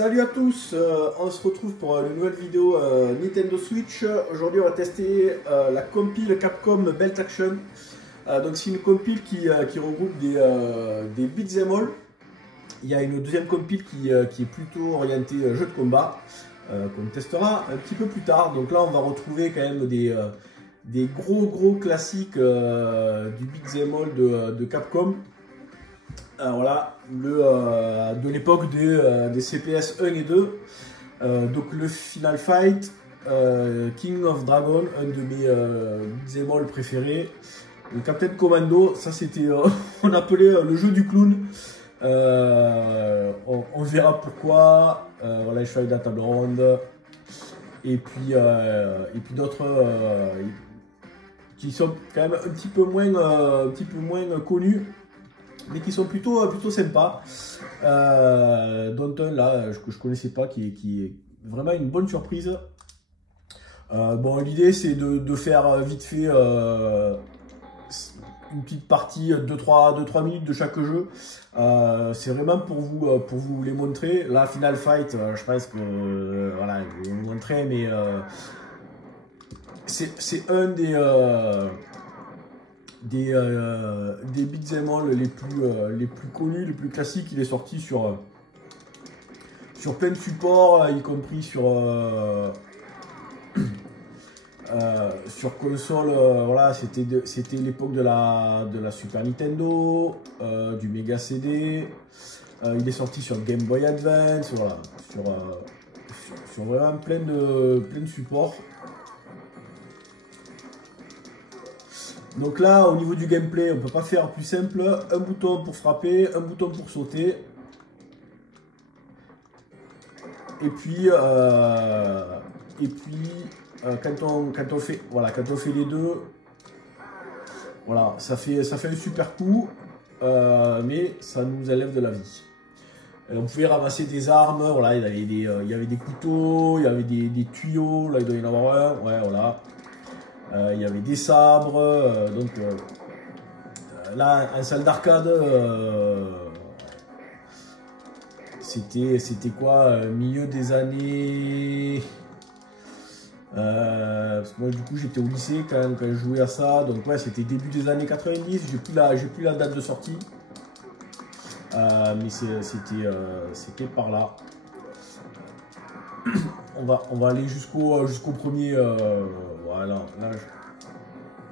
Salut à tous, on se retrouve pour une nouvelle vidéo Nintendo Switch. Aujourd'hui on va tester la compile Capcom Belt Action. Donc c'est une compile qui regroupe des beat'em all. Il y a une deuxième compile qui est plutôt orientée jeu de combat, qu'on testera un petit peu plus tard. Donc là on va retrouver quand même des gros classiques du beat'em all de Capcom. Voilà, de l'époque des CPS 1 et 2. Donc le Final Fight, King of Dragon, un de mes beat'em all préférés. Le Captain Commando, ça c'était, on appelait le jeu du clown. On verra pourquoi. Voilà, les chevaliers de la table ronde. Et puis d'autres qui sont quand même un petit peu moins connus, mais qui sont plutôt sympas. Dont un là que je connaissais pas, qui est vraiment une bonne surprise. Bon, l'idée c'est de faire vite fait une petite partie de 2-3 minutes de chaque jeu. C'est vraiment pour vous les montrer. Là, Final Fight, je pense que voilà, je vais vous montrer, mais c'est un des beat'em all les plus connus, les plus classiques. Il est sorti sur plein de supports, y compris sur console. Voilà, c'était l'époque de la Super Nintendo, du Mega CD. Il est sorti sur Game Boy Advance, voilà, sur vraiment plein de supports. Donc là, au niveau du gameplay, on ne peut pas faire plus simple. Un bouton pour frapper, un bouton pour sauter. Et puis quand on fait les deux, voilà, ça fait un super coup, mais ça nous enlève de la vie. Et on pouvait ramasser des armes, voilà, il y avait des couteaux, il y avait des tuyaux, là il doit y en avoir un, ouais, voilà. Il y avait des sabres, donc là en salle d'arcade, c'était quoi, milieu des années, parce que moi du coup j'étais au lycée quand je jouais à ça, donc ouais, c'était début des années 90, j'ai plus la date de sortie, mais c'était par là. On va aller jusqu'au premier, voilà, là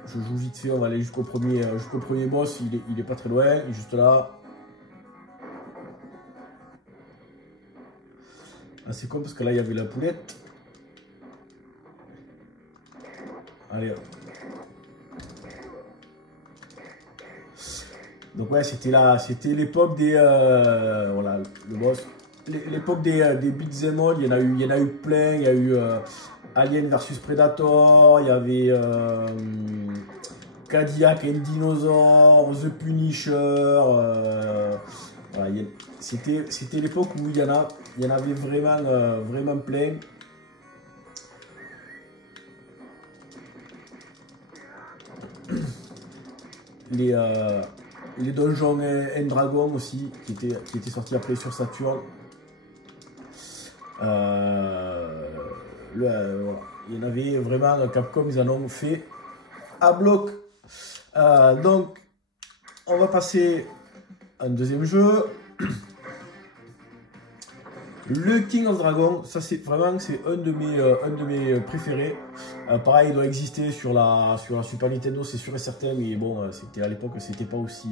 je joue vite fait, on va aller jusqu'au premier boss, il est pas très loin, il est juste là. Ah, c'est con parce que là il y avait la poulette. Allez. Donc ouais, c'était l'époque des voilà, le boss. L'époque des beat'em all, il y en a eu plein. Il y a eu Alien vs Predator, il y avait Cadillac and Dinosaur, The Punisher. Voilà, c'était l'époque où il y en avait vraiment plein. Les Donjons and Dragons aussi, qui étaient sortis après sur Saturn. Voilà. Il y en avait vraiment, Capcom, ils en ont fait à bloc. Donc, on va passer à un deuxième jeu. Le King of Dragon, ça c'est un de mes préférés. Pareil, il doit exister sur la Super Nintendo, c'est sûr et certain, mais bon, c'était à l'époque, c'était pas aussi,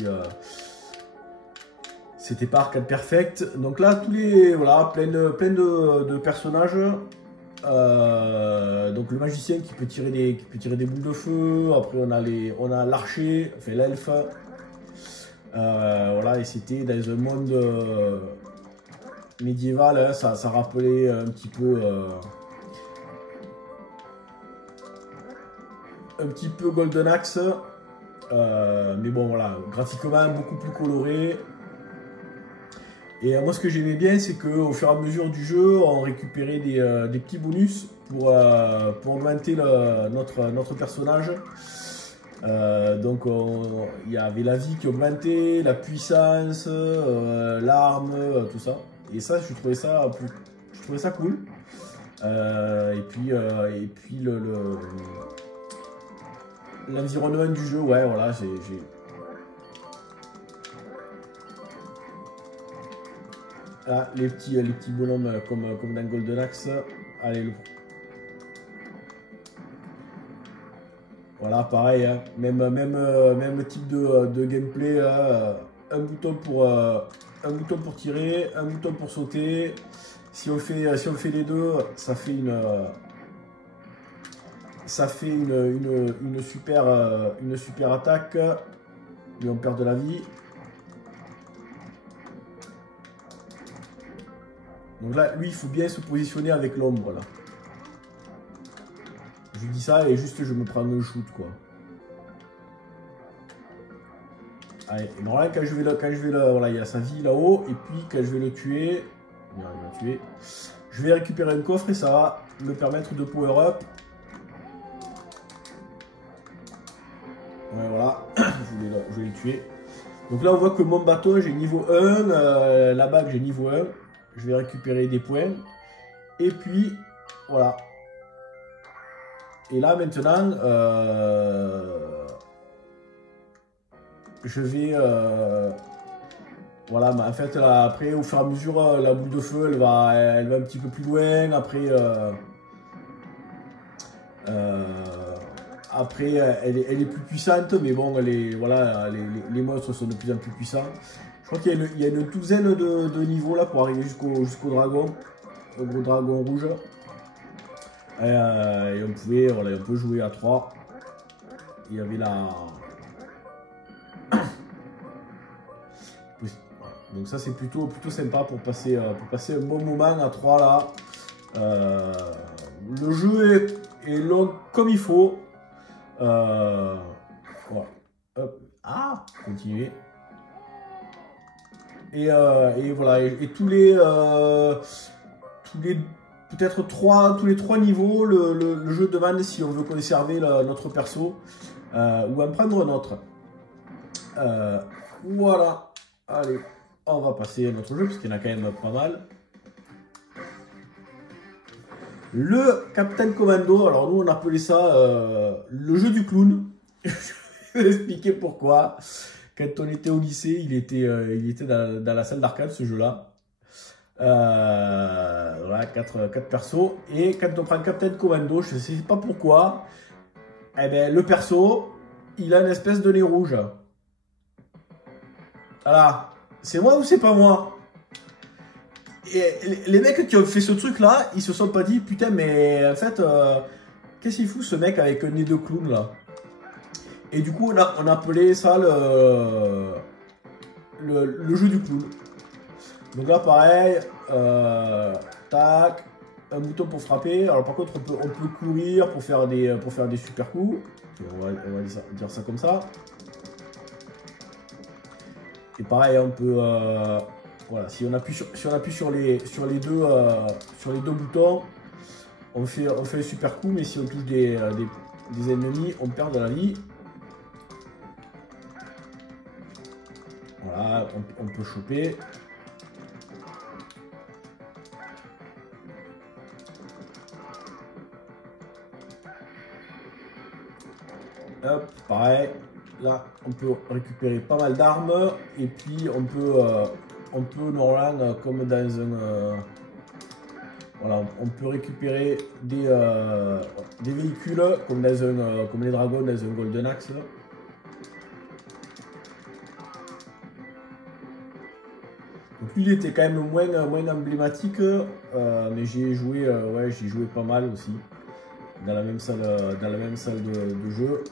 c'était pas arcade perfect. Donc là, voilà, plein de personnages. Donc le magicien qui peut tirer des boules de feu. Après on a l'archer, enfin l'elfe. Voilà, et c'était dans un monde médiéval, hein, ça rappelait un petit peu Golden Axe, mais bon voilà, graphiquement beaucoup plus coloré. Et moi ce que j'aimais bien, c'est qu'au fur et à mesure du jeu, on récupérait des petits bonus pour augmenter notre personnage. Donc il y avait la vie qui augmentait, la puissance, l'arme, tout ça. Et ça, je trouvais ça cool. Et puis l'environnement du jeu, ouais, voilà, ah, les petits bonhommes comme dans Golden Axe. Allez, voilà, pareil, hein. Même type de gameplay, hein. Un bouton pour tirer, un bouton pour sauter. Si on fait les deux, ça fait une super attaque. Et on perd de la vie. Donc là, lui, il faut bien se positionner avec l'ombre, là. Je dis ça et juste je me prends le shoot, quoi. Allez, normalement, quand je vais voilà, il y a sa vie là-haut. Et puis, quand je vais le tuer, il va tuer. Je vais récupérer un coffre et ça va me permettre de power up. Ouais, voilà, je vais le tuer. Donc là, on voit que mon bâton, j'ai niveau 1. La bague, j'ai niveau 1. Je vais récupérer des points. Et puis, voilà. Et là, maintenant, je vais... voilà, mais en fait, là, après, au fur et à mesure, la boule de feu, elle va un petit peu plus loin. Après, elle est plus puissante, mais bon, voilà, les monstres sont de plus en plus puissants. Je crois qu'il y a une douzaine de niveaux là pour arriver jusqu'au dragon, au gros dragon rouge. Et on peut jouer à 3. Il y avait la... Donc ça c'est plutôt sympa pour passer un bon moment à 3 là. Le jeu est long comme il faut. Voilà. Hop. Ah, continuer. Et voilà. Et tous les peut-être tous les 3 niveaux, le jeu demande si on veut conserver notre perso ou en prendre un autre. Voilà. Allez, on va passer à notre jeu parce qu'il y en a quand même pas mal. Le Captain Commando, alors nous on appelait ça le jeu du clown. Je vais vous expliquer pourquoi. Quand on était au lycée, il était dans la salle d'arcade ce jeu-là. Voilà, 4 persos. Et quand on prend Captain Commando, je ne sais pas pourquoi, eh ben, le perso, il a une espèce de nez rouge. Voilà. C'est moi ou c'est pas moi? Et les mecs qui ont fait ce truc là, ils se sont pas dit putain mais en fait qu'est-ce qu'il fout ce mec avec un nez de clown là? Et du coup on a appelé ça le jeu du clown. Donc là pareil, tac, un bouton pour frapper. Alors par contre on peut courir pour faire des super coups. On va dire ça comme ça. Et pareil on peut voilà, si on appuie sur les deux boutons, on fait un super coup, mais si on touche des ennemis, on perd de la vie. Voilà, on peut choper. Hop, pareil. Là, on peut récupérer pas mal d'armes et puis on peut normalement comme dans un voilà, on peut récupérer des véhicules comme comme les dragons dans un Golden Axe. Donc lui il était quand même moins emblématique, mais j'ai joué pas mal aussi dans la même salle de jeu.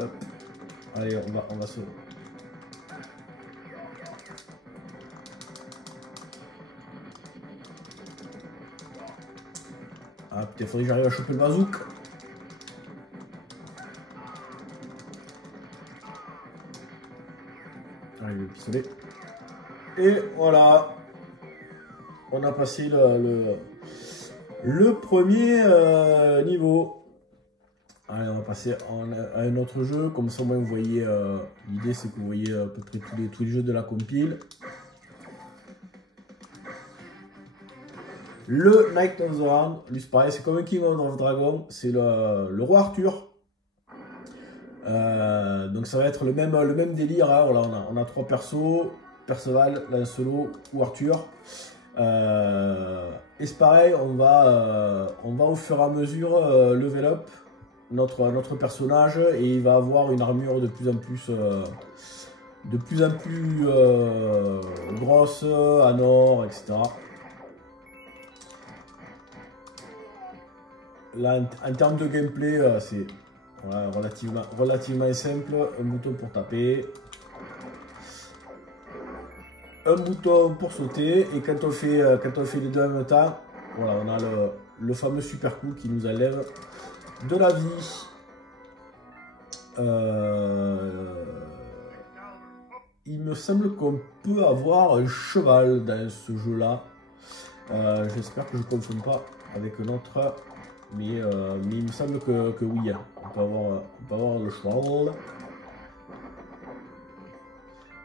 Hop. Allez, on va se... Ah putain, faudrait que j'arrive à choper le bazouk. pistolet. Et voilà, on a passé le premier niveau. Allez, on va passer à un autre jeu, comme ça au moins vous voyez, l'idée c'est que vous voyez à peu près tous les jeux de la compile. Le Knight of the Round, lui c'est pareil, c'est comme un King of Dragon, c'est le roi Arthur. Donc ça va être le même délire, hein. Voilà, on a 3 persos, Perceval, Lancelot ou Arthur. Et c'est pareil, on va au fur et à mesure level up notre personnage et il va avoir une armure de plus en plus grosse, en or, etc. Là, en termes de gameplay, c'est voilà, relativement simple. Un bouton pour taper, un bouton pour sauter, et quand on fait les deux en même temps, voilà, on a le fameux super coup qui nous enlève de la vie. Il me semble qu'on peut avoir un cheval dans ce jeu-là. J'espère que je ne confonds pas avec un autre. Mais il me semble que oui, hein. On peut avoir le cheval.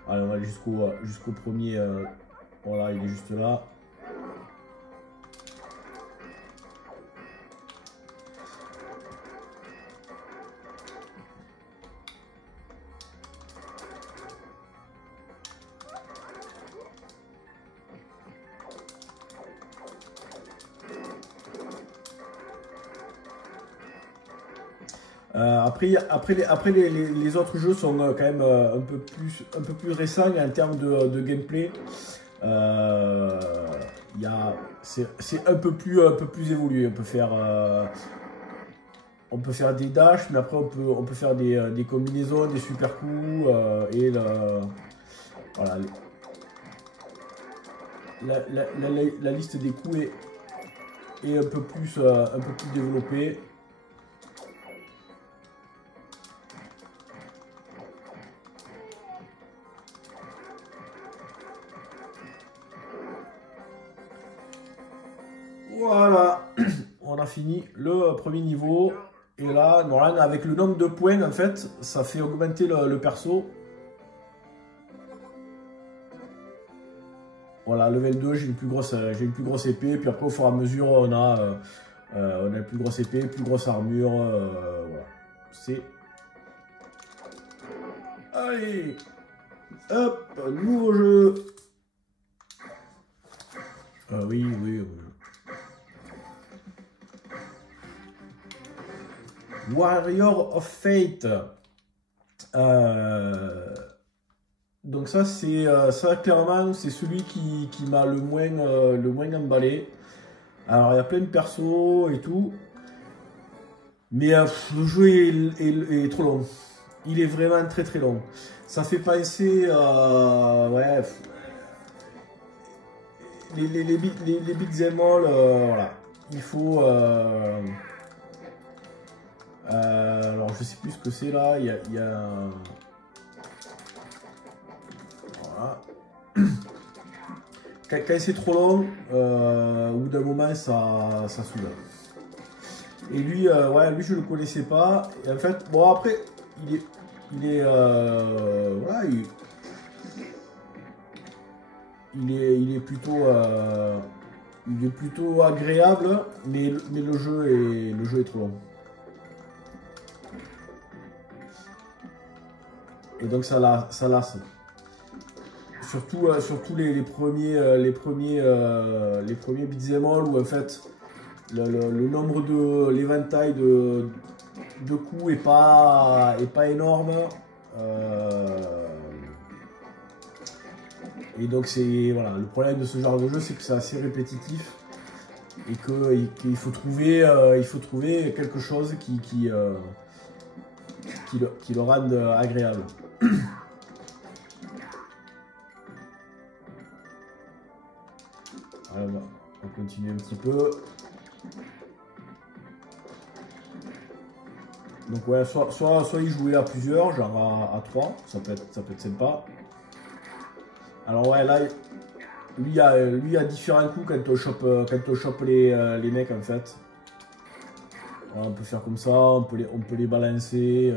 Allez, on va aller jusqu'au premier. Voilà, il est juste là. Après les autres jeux sont quand même un peu plus récents en termes de gameplay. C'est un peu plus évolué. On peut faire des dashs, mais après on peut faire des combinaisons, des super coups et voilà. La liste des coups est un peu plus développée. Voilà, on a fini le premier niveau. Et là, normalement, avec le nombre de points, en fait, ça fait augmenter le perso. Voilà, level 2, j'ai une plus grosse épée. Puis après, au fur et à mesure, on a une plus grosse épée, plus grosse armure. Voilà. C'est... Allez, hop, nouveau jeu. Oui. Warrior of Fate. Donc ça, clairement, c'est celui qui m'a le moins emballé. Alors, il y a plein de persos et tout. Mais le jeu est trop long. Il est vraiment très long. Ça fait penser ouais, les beat'em all, voilà. Il faut... alors, je sais plus ce que c'est là. Il y a voilà. Quand c'est trop long, au bout d'un moment, ça saoule. Et lui, ouais, lui je le connaissais pas. Et en fait, bon après, il est voilà, il est plutôt agréable, mais le jeu est trop long. Et donc ça lasse. Surtout les premiers beat'em all où en fait le nombre l'éventail de coups est pas énorme. Et donc c'est voilà, le problème de ce genre de jeu, c'est que c'est assez répétitif et qu'il faut trouver quelque chose qui le rende agréable. Alors, on continue un petit peu. Donc ouais, soit y jouer à plusieurs, genre à 3, ça peut être sympa. Alors ouais, là, lui a différents coups quand on chope les mecs en fait. Voilà, on peut faire comme ça, on peut les balancer.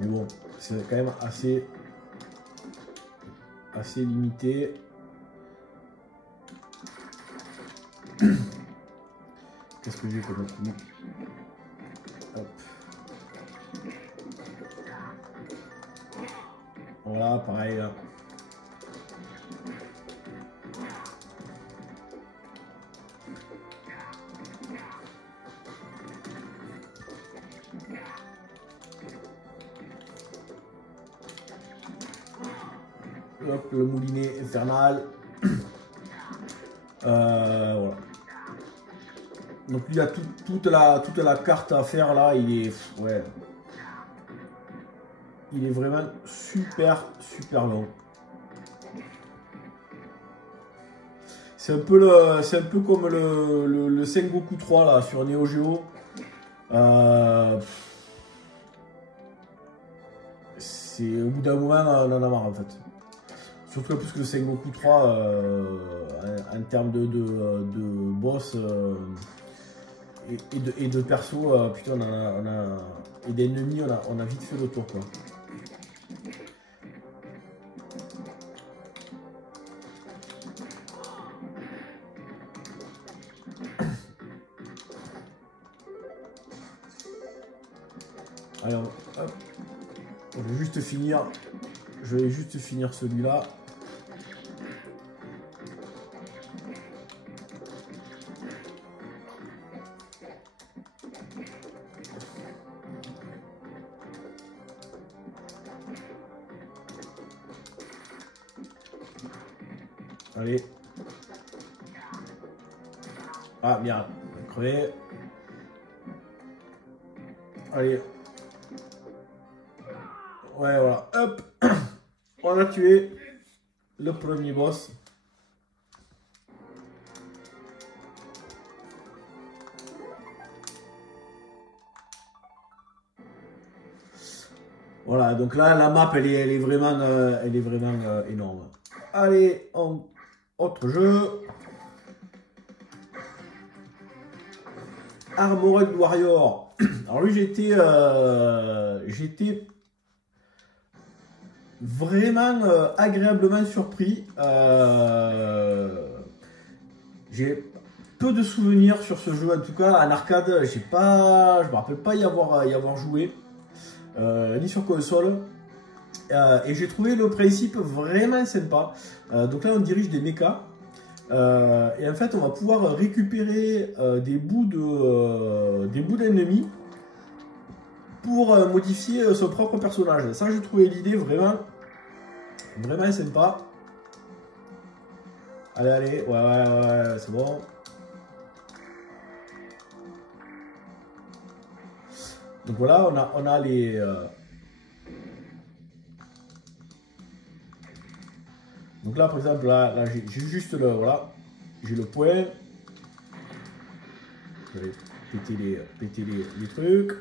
Mais bon, c'est quand même assez limité. Qu'est-ce que j'ai comme autre coup? Hop. Voilà, pareil là. Hop, le moulinet infernal. Voilà. Donc il y a toute la carte à faire là, il est vraiment super long. C'est un peu comme le Sengoku 3 là sur Neo Geo. C'est au bout d'un moment on en a marre en fait. Surtout plus que le Sengoku 3 en termes de boss et de perso, putain et d'ennemis on a vite fait le tour quoi. Allez, hop. Je vais juste finir celui-là. Allez. Ah merde, crevé. Allez. Ouais, voilà, hop, on a tué le premier boss. Voilà, donc là, la map, elle est vraiment énorme. Allez, autre jeu. Armored Warrior. Alors lui, j'étais vraiment agréablement surpris. J'ai peu de souvenirs sur ce jeu, en tout cas en arcade, je me rappelle pas y avoir joué, ni sur console. Et j'ai trouvé le principe vraiment sympa. Donc là on dirige des mechas. Et en fait on va pouvoir récupérer des bouts d'ennemis pour modifier son propre personnage. Ça j'ai trouvé l'idée vraiment sympa. Allez, ouais, c'est bon. Donc voilà, on a les... Donc là, par exemple, là j'ai juste le... Voilà, j'ai le point. Je vais péter les trucs.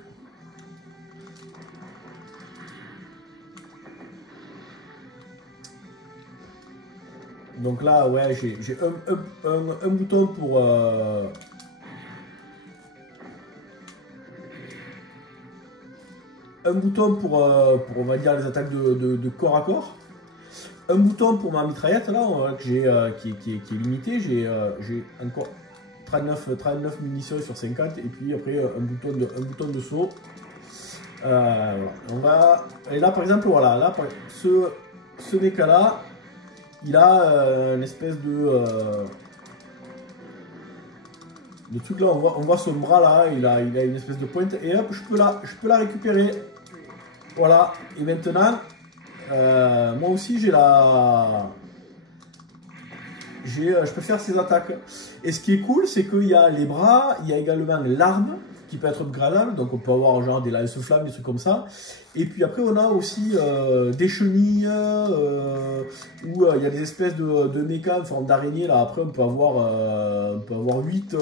Donc là, ouais, j'ai un bouton pour... un bouton pour, on va dire, les attaques de corps à corps. Un bouton pour ma mitraillette, là, qui est limité. J'ai encore 39 munitions sur 50. Et puis après, un bouton de saut. On va... Et là, par exemple, voilà, là, ce mecha-là, il a une espèce de truc là, on voit son bras là, il a une espèce de pointe et hop, je peux la récupérer. Voilà, et maintenant, moi aussi je peux faire ces attaques. Et ce qui est cool, c'est qu'il y a les bras, il y a également l'arme qui peut être upgradable, donc on peut avoir genre des lance-flammes, des trucs comme ça. Et puis après on a aussi des chenilles, où il y a des espèces de méca en forme d'araignée. Là après on peut avoir 8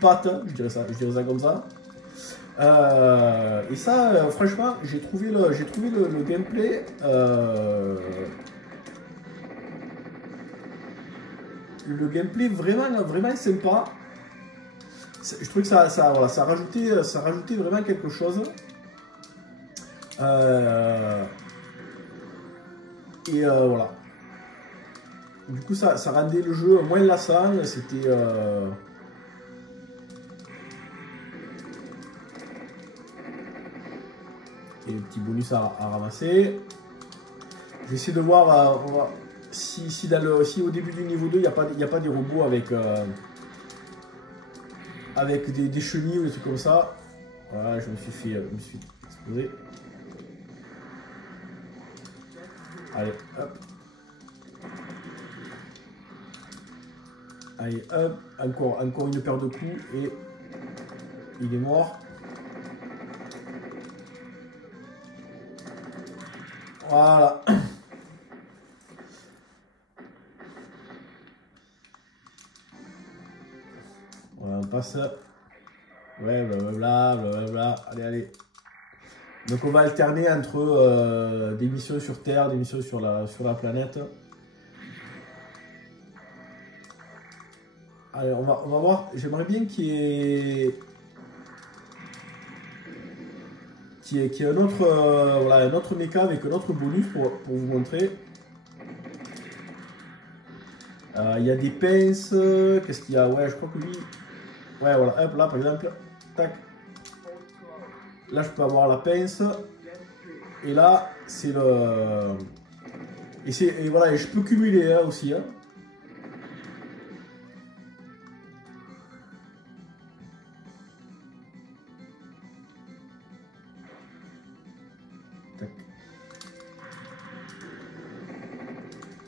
pattes, je dirais ça comme ça. Et ça, franchement, j'ai trouvé le gameplay le gameplay vraiment sympa. Je trouve que voilà, ça rajoutait vraiment quelque chose. Voilà. Du coup, ça rendait le jeu moins lassant. C'était... Et le petit bonus à ramasser. Je vais essayer de voir si au début du niveau 2, il n'y a pas des robots avec des chenilles ou des trucs comme ça. Voilà, je me suis explosé. Allez, hop. Allez, hop. Encore une paire de coups et il est mort. Voilà. Voilà, on passe. Ouais, blablabla. Allez. Donc on va alterner entre des missions sur Terre, des missions sur la planète. Allez, on va voir. J'aimerais bien qu'il y ait un autre, voilà, un autre mecha avec un autre bonus pour vous montrer. Il y a des pinces. Qu'est-ce qu'il y a? Ouais, je crois que lui. Ouais, voilà, hop, là par exemple. Tac. Là, je peux avoir la pince. Et là, c'est le. Et voilà, et je peux cumuler hein, aussi. Hein.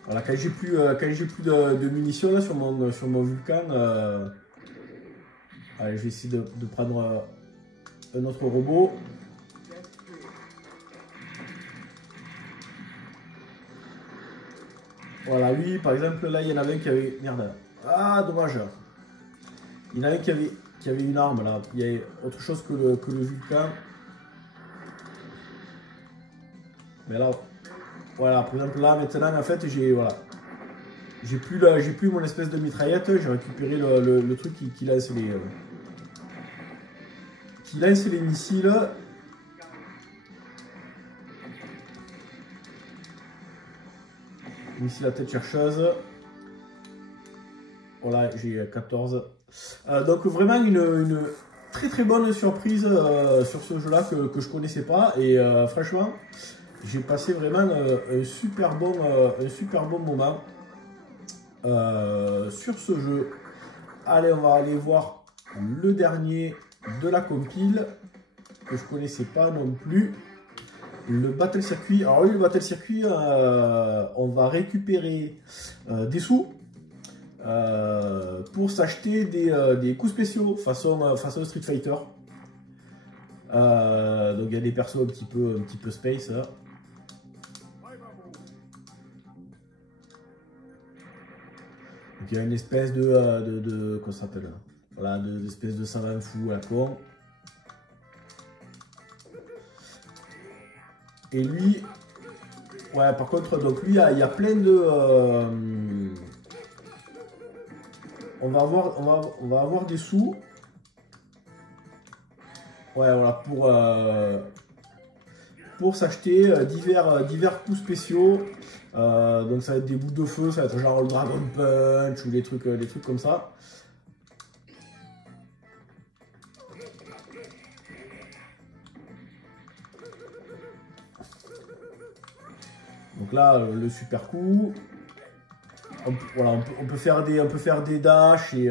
Voilà, quand j'ai plus de munitions là, sur mon Vulcan, allez, je vais essayer de prendre un autre robot. Voilà, lui par exemple, là il y en avait un qui avait. Merde. Ah, dommage. Il y en avait un qui avait une arme là. Il y a autre chose que le Vulcan. Mais là, voilà, par exemple là maintenant en fait j'ai plus mon espèce de mitraillette, j'ai récupéré le truc qui lance les missiles. Missile à tête chercheuse. Voilà, j'ai 14. Donc vraiment une très bonne surprise sur ce jeu là que je connaissais pas et franchement j'ai passé vraiment un super bon moment sur ce jeu. Allez, on va aller voir le dernier de la compile que je connaissais pas non plus, le Battle Circuit. Alors oui, le Battle Circuit, on va récupérer des sous pour s'acheter des coups spéciaux façon Street Fighter. Donc il y a des persos un petit peu space. Hein. Donc il y a une espèce de comment ça s'appelle? Voilà, d'espèce de savant fou à la con. Et lui, ouais, par contre, donc lui, il y a plein de. On va avoir des sous. Ouais, voilà, pour s'acheter divers coups spéciaux. Donc ça va être des bouts de feu, ça va être genre le Dragon Punch ou des trucs comme ça. Donc là, le super coup. Voilà, on peut faire des dashs et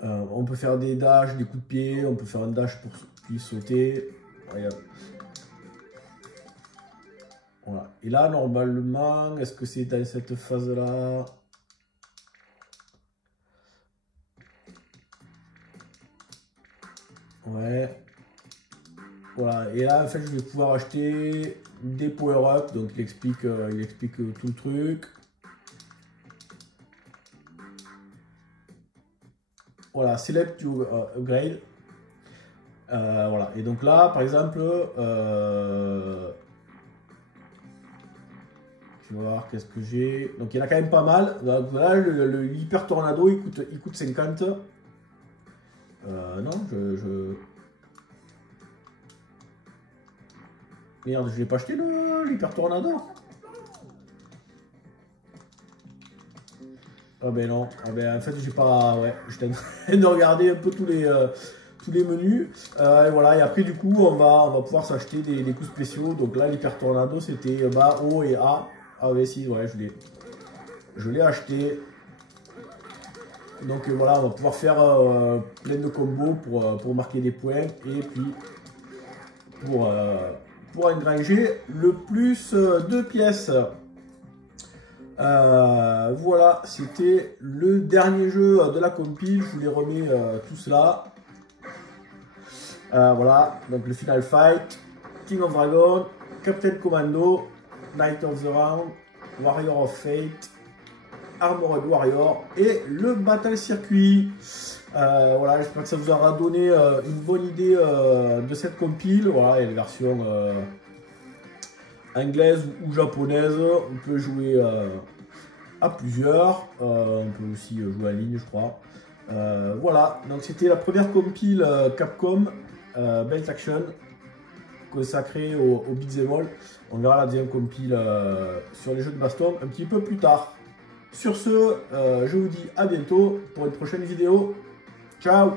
on peut faire des dashs, des coups de pied, on peut faire un dash pour puis sauter. Regarde. Voilà. Et là, normalement, est-ce que c'est dans cette phase-là? Ouais. Voilà. Et là, en fait, je vais pouvoir acheter des power-up. Donc, il explique tout le truc. Voilà, select to upgrade. Voilà. Et donc là, par exemple, je on va voir qu'est-ce que j'ai. Donc il y en a quand même pas mal. Donc voilà, le Hyper Tornado, il coûte 50. Non, Merde, je l'ai pas acheté l'Hyper Tornado. Ah ben non, ah ben en fait j'ai pas... Ouais, j'étais en train de regarder un peu tous les menus. Et voilà, et après du coup on va pouvoir s'acheter des coups spéciaux. Donc là l'Hyper Tornado c'était bas, haut et A. Ah ouais si, ouais je l'ai acheté. Donc voilà, on va pouvoir faire plein de combos pour marquer des points. Et puis pour engranger le plus de pièces. Voilà, c'était le dernier jeu de la compile. Je vous les remets tous là. Voilà, donc le Final Fight, King of Dragon, Captain Commando, Knight of the Round, Warrior of Fate, Armored Warrior et le Battle Circuit. Voilà, j'espère que ça vous aura donné une bonne idée de cette compile. Voilà, il y a les versions anglaise ou japonaise. On peut jouer à plusieurs. On peut aussi jouer en ligne, je crois. Voilà, donc c'était la première compile Capcom Belt Action consacrée au beat'em all. On verra la deuxième compile sur les jeux de baston un petit peu plus tard. Sur ce, je vous dis à bientôt pour une prochaine vidéo. Ciao!